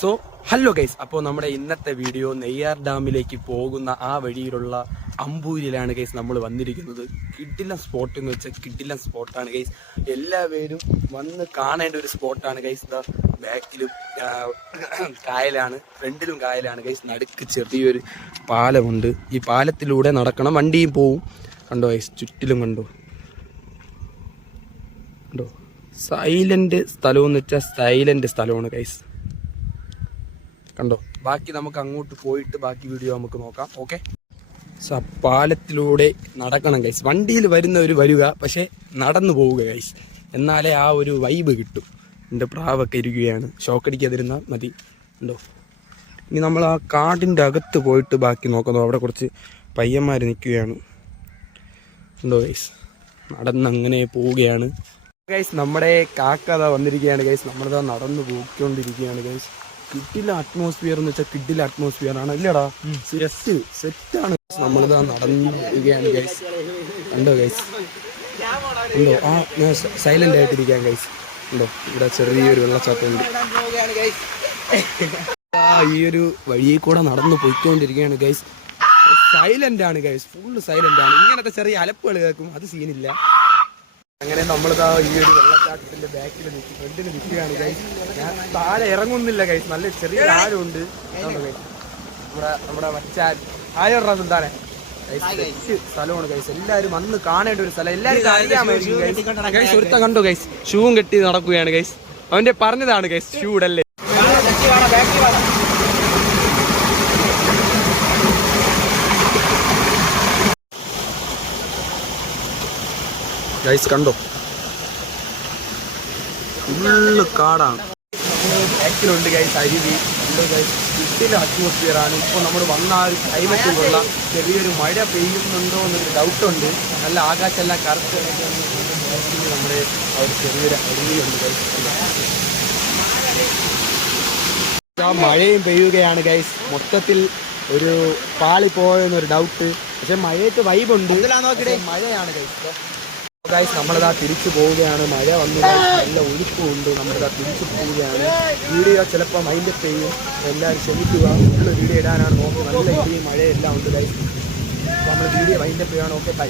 So hello guys അപ്പോൾ നമ്മുടെ ഇന്നത്തെ വീഡിയോ നെയ്യാർ ഡാമിലേക്ക് പോകുന്ന ആ വഴിയിലുള്ള അമ്പൂരിലാണ് ഗൈസ് നമ്മൾ വന്നിരിക്കുന്നത്. കിഡിലം സ്പോട്ട് എന്ന് വെച്ചാൽ കിഡിലം സ്പോട്ടാണ് ഗൈസ് എല്ലാവരും വന്ന് കാണേണ്ട ഒരു സ്പോട്ടാണ് ഗൈസ് ദ ബാക്കിലും കായലാണ് ഫ്രണ്ടിലും കായലാണ് ഗൈസ് നടുക്ക് ചെറിയൊരു പാലമുണ്ട്. ഈ പാലത്തിലൂടെ നടക്കണം. വണ്ടിയും പോവും. കണ്ടോ ഗൈസ് ചുറ്റിലും കണ്ടോ? കണ്ടോ? സൈലന്റ് സ്ഥലമെന്ന് വെച്ചാൽ സൈലന്റ് സ്ഥലമാണ് ഗൈസ് കണ്ടോ? ബാക്കി നമുക്ക് അങ്ങോട്ട് പോയിട്ട് ബാക്കി വീഡിയോ നമുക്ക് നോക്കാം. ഓക്കെ പാലത്തിലൂടെ നടക്കണം ഗൈസ് വണ്ടിയിൽ വരുന്നവർ വരിക പക്ഷേ നടന്നു പോവുക ഗൈസ് എന്നാലേ ആ ഒരു വൈബ് കിട്ടും. എന്റെ പ്രാവൊക്കെ ഇരിക്കുകയാണ്. ഷോക്കടിക്കാതിരുന്നാൽ മതി. ഉണ്ടോ ഇനി നമ്മൾ ആ കാടിന്റെ അകത്ത് പോയിട്ട് ബാക്കി നോക്കുന്നു. അവിടെ കുറച്ച് പയ്യന്മാർ നിൽക്കുകയാണ്. ഉണ്ടോ ഗൈസ് നടന്ന് അങ്ങനെ പോവുകയാണ്. ഗൈസ് നമ്മുടെ കാക്കത വന്നിരിക്കുകയാണ് ഗൈസ് നമ്മളിതാ നടന്നു പോയിക്കൊണ്ടിരിക്കുകയാണ് ഗൈസ് കിഡിലെ അറ്റ്മോസ്ഫിയർ എന്ന് വെച്ചാൽ കിഡിലെ അറ്റ്മോസ്ഫിയർ ആണ്. അല്ലേടാ? സെറ്റ് സെറ്റാണ് നമ്മളിതാ നടന്നു പോവുകയാണ് ഗൈസ് ഉണ്ടോ ഗൈസ് ഉണ്ടോ ആ ഞാൻ സൈലന്റ് ആയിട്ടിരിക്കാൻ ഗൈസ് ഉണ്ടോ ഇവിടെ ചെറിയൊരു വെള്ളച്ചാട്ടം ഉണ്ട്. ആ ഈ ഒരു വഴിയിൽ കൂടെ നടന്നു പോയിക്കൊണ്ടിരിക്കുകയാണ് ഗൈസ് സൈലന്റ് ആണ് ഗൈസ് ഫുള്ള് സൈലന്റ് ആണ്. ഇങ്ങനത്തെ ചെറിയ അലപ്പുകൾ കേൾക്കും. അത് സീനില്ല അങ്ങനെ നമ്മളിതാ ഈ ഒരു വെള്ളച്ചാട്ടത്തിന്റെ ബാക്കിൽ നിൽക്കും ഫ്രണ്ടിൽ നിൽക്കുകയാണ് ഗൈസ് ഞാൻ താഴെ ഇറങ്ങുന്നില്ല ഗൈസ് നല്ല ചെറിയ ആഴമുണ്ട്. നമ്മുടെ നമ്മുടെ മച്ചാൻ. ആയിരം set സ്ഥലമാണ് ഗൈസ് എല്ലാവരും വന്ന് കാണേണ്ട ഒരു സ്ഥലം. എല്ലാരും അറിയാമായിരിക്കും ഗൈസ് ഒരുത്ത കണ്ടു ഗൈസ് ഷൂവും കെട്ടി നടക്കുകയാണ് ഗൈസ് അവന്റെ പറഞ്ഞതാണ് ഗൈസ് ഷൂ ഇടല്ലേ ഗൈസ് കണ്ടോ? ഫുള്ള് കാടാണ്. ബാക്കിലുണ്ട് ഗൈസ് അരുവി. ഉണ്ട് ഗൈസ് അറ്റ്മോസ്ഫിയർ ആണ്. ഇപ്പോൾ നമ്മൾ വന്ന ആ ഒരു ക്ലൈമറ്റിലുള്ള ചെറിയൊരു മഴ പെയ്യുന്നുണ്ടോ എന്നൊരു ഡൗട്ടുണ്ട് നല്ല ആകാശമെല്ലാം കറുത്ത് ആയിട്ട് നമ്മുടെ ഒരു ചെറിയൊരു അരുവിയുണ്ട് ഗൈസ് ആ മഴയും പെയ്യുകയാണ് ഗൈസ് മൊത്തത്തിൽ ഒരു പാളി പോയെന്നൊരു ഡൗട്ട് പക്ഷെ മഴയത്ത് വൈബുണ്ട് മഴയാണ് ഗൈസ് ഗൈസ് നമ്മളിതാ തിരിച്ചു പോവുകയാണ്. മഴ വന്നു നല്ല ഒഴുക്കുണ്ട് നമ്മളിതാ തിരിച്ചു പോവുകയാണ്. വീഡിയോ ചിലപ്പോൾ മൈൻഡ് ചെയ്യും എല്ലാവരും ക്ഷമിക്കുക. നമ്മൾ വീഡിയോ ഇടാനാണ് നോക്കുന്നത്. നല്ല ഇടിയും മഴയെല്ലാം ഉണ്ട് ഗൈസ് അപ്പോൾ നമ്മൾ വീഡിയോ മൈൻഡ് ചെയ്യാണ് ഓക്കെ ബൈ